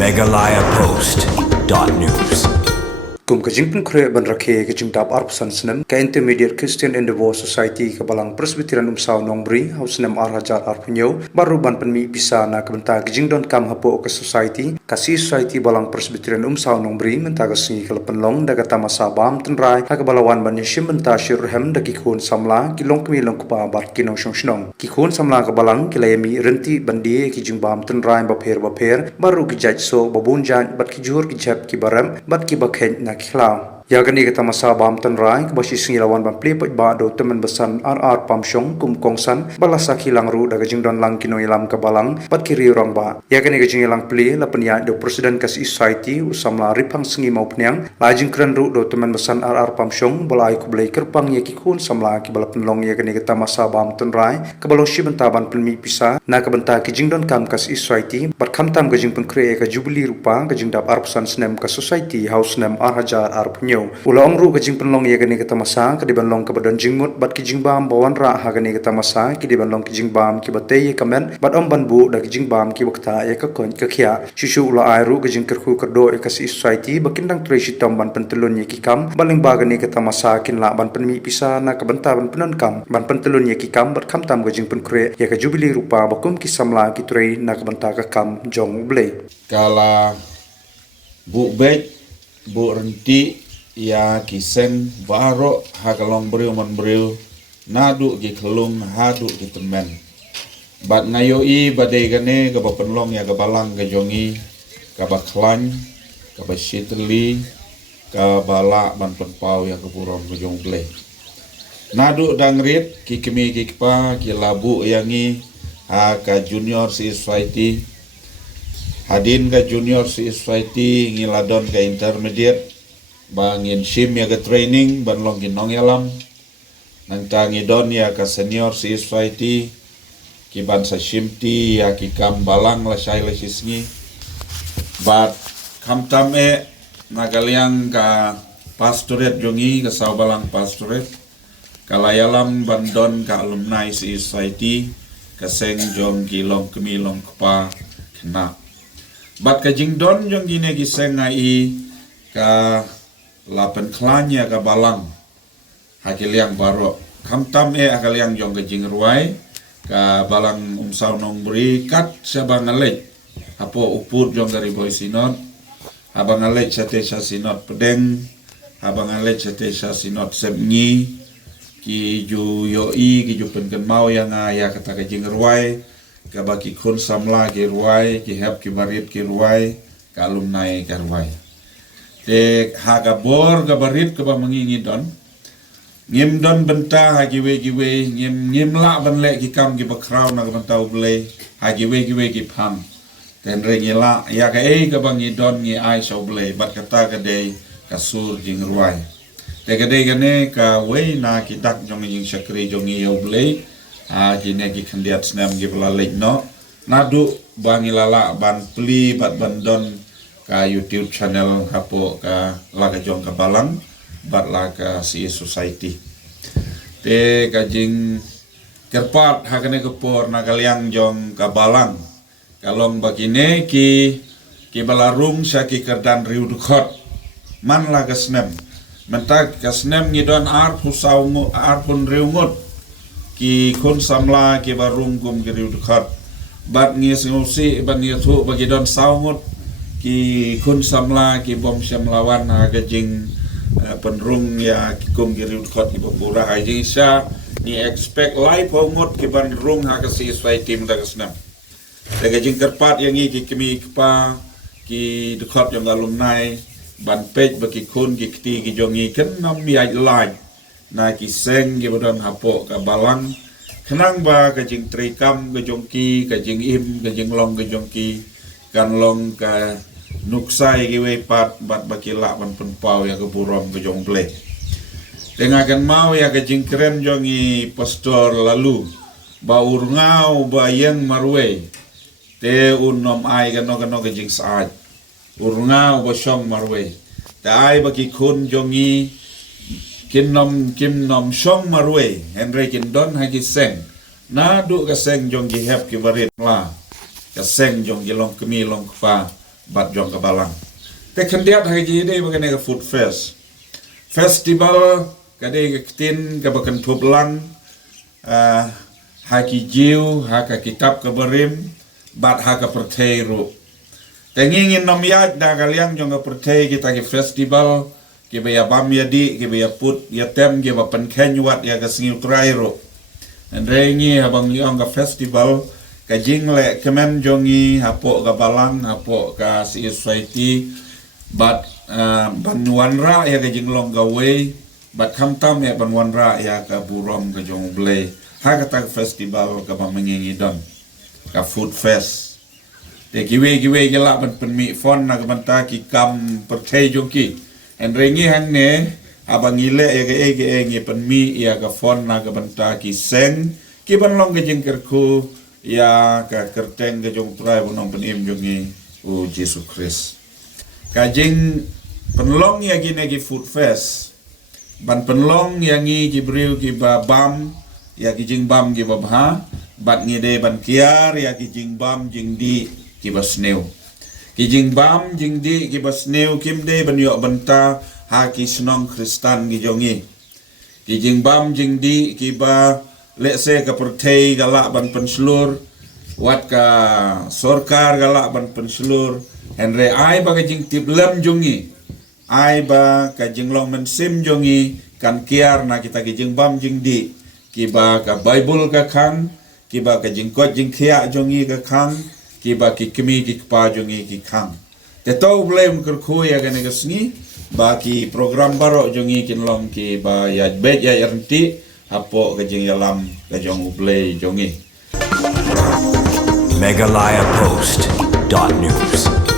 megalayapost.news. Kum kajing pun kre ban rakhe kajing dap arpsan snem ka Intermediate Christian Endeavor Society ka balang Presbyterian umsaw nongbri haus nem arhajar arpunyo baru ban penmi bisa na kabenta kajing don kam hapo ka society kasi society balang Presbyterian umsaw nongbri menta ka singi kalapan long daga tamasa bam tenrai ha ka balawan ban yishim menta shirhem dagi khun samla kilong kmi long kupa bar kinong shong ki khun samla ka balang kilayami renti bandi kajing bam tenrai ba pher baru kijaj so babun jan bat kijur kijap ki baram bat ki bakhen na Klau. Yagani kata masa bam tenrai kebasi singilawan ban plepot ba do teman besan ar pamsyong kum kongsan balasa kilang ru daga jingdon lang kino ilam kabalang pat kiri orang ba. Yagani ka jingilang ple la penya do presiden kas society usamla ripang singi mau pnyang la jingkran ru do teman besan ar pamsyong balai ku blai kerpang ye kikun samla ki bala penlong yagani kata masa bam tenrai kabalo shi bentaban pelmi pisa na kabenta ki jingdon kam kas society bat khamtam ka jingpun kre ka jubili rupa ka jingdap arpsan snem ka society house nem arhajar arpunyo Ulang ru kajing penlong ya gani kata masa kadiban long kabadan jingmut bat kijing bam bawan ra ha gani kata masa kadiban long kijing bam ki batei kamen bat om banbu da kijing bam ki wakta ya ka kon ka khia shishu ula ai ru kajing kerku kerdo e kasi society bakindang treshi tom ban pentelun ya ki kam baling ba gani kata masa kin la ban penmi pisa na kabanta ban penon kam ban pentelun ya ki kam bat kam tam kajing pen kre ya ka jubili rupa bakum ki samla ki trei na kabanta ka kam jong ble kala bu bet bu renti ya kiseng baro hakalong beriu man beriu nadu ki kelung hadu ki temen bat ngayoi badai gane ka penlong ya ka balang ka jongi ka baklan ka basitli ka bala ban penpau ya ka purom ka jongle nadu dangrit ki kemi ki pa ki labu yangi ha ka junior society hadin ka junior society ngiladon ka intermediate bangin sim ya ke training ban long ginong yalam nang tangi don ya ke senior society ki ban sa simti ya ki kam balang la sai la sisngi bat kam tam nagaliang ka pastorate jongi ka saw balang pastorate kalayalam bandon ka alumni society ka seng jong ki long kemi long pa kena bat ka jingdon jong gine ki seng ai ka lapen klanya ka balang hakiliang baro kamtam akaliang jong ke jingruai ka balang umsaw nongbri kat sabang alej apo upur jong dari boy sinot abang alej sate sa sinot pedeng abang alej sate sa sinot sebnyi ki ju yoi ki ju penken mau yang aya kata ke jingruai ka baki kun samla ki ruai ki hep ki barit ki ruai ka alumni ka ruai te haga bor gabarit ke ba mangingi don ngim don benta hagiwe giwe ngim la ban le ki kam ki bakraw na benta uble hagiwe giwe ki pham ten rengila ya ka ka bangi don ngi ai so ble bat kata ka dei ka sur jing ruai te ka dei gane ka we na ki dak jong jing sakri jong ngi uble a ki ne ki khandiat snam gi bla le no nadu bangi lala ban pli bat ban don ka YouTube channel hapo ka laga jong ka balang bat laga si society te ka jing kerpat hakane ke por nagaliang jong ka balang kalong bagine ki balarung sa ki kerdan riu dukot man laga snem mentak ka snem ngidon ar pusaw ar pun riungot ki kun samla ki barung gum ki riu dukot bat ngis ngusi ban ngitu bagidon sawngot ki kun samla ki bom samlawan haga jing penrung ya ki kum giri kot ki bura haji sa ni expect live hongot ki ban rung haga si swai tim daga snam daga jing kerpat yang ki kemi kpa ki dekot yang alumni ban page baki kun ki kti ki jongi ken nam ya live na ki seng ki bodon hapo ka balang kenang ba ka jing trikam ka jongki ka jing im ka jing long ka jongki kan long ka nuksai giwe pat bat bakila ban penpau ya ke burom ke jongble dengakan mau ya ke jingkren jongi pastor lalu ba urngau ba yang marwe te unom ai kano ke jing saat urngau ba syong marwe te ai baki kun jongi kim nom syong marwe henry kin don hagi seng na du ka seng jongi hep ki barit la ka seng jongi long kemi long kpa bat jong kabalang. Te kendiat haji ide bagane ka food festival kade ketin ka bakan tublang haki jiu haka kitab ka berim bat haka pertei ru. Tengingin nomyat da kaliang jong ka pertei kita ki festival ki baya bam yadi ki baya put ya tem ki ba penkenyuat ya ka singiu trai ru. Andrengi habang liang ka festival ka jingle kemen jongi hapo ka balang hapo ka society bat banwanra ya ka jinglong gawe bat kamtam ya banwanra ya ka burom ka jong ble ha ka tag festival ka mengingi don ka food fest te giwe gela ban penmi fon na ka banta ki kam pertei jongki andrengi hang ne abang ile ya ka ege penmi ya ka fon na ka banta ki seng ki ban long ka jingkerku ya ka kerteng ka jong trai bonong penim jongi o Jesus Christ kajing penlong ya gini ki food fest ban penlong yang ngi ki briu ki ba bam ya ki jing bam ki babha bat ngide ban kiar ya ki jing bam jing di ki basneu ki jing bam jing di ki basneu kim de ban yo banta ha ki snong Kristan ki jongi ki jing bam jing di ki ba lese ka pertei galak ban penslur wat ka sorkar galak ban penslur Henry ai ba ka jing tip lem jongi ai ba ka jing long men sim jongi kan kiar na kita ki jing bam jing di ki ba ka Bible ka khang ki ba ka jing kot jing khia jongi ka khang ki ba ki kemi ki pa jongi ki khang te to blem kur khu ya ga ne ka sngi ba ki program baro jongi kin long ki ba ya bet ya ernti apo ka jing yalam ka jong ublei jongi MegalayaPost.news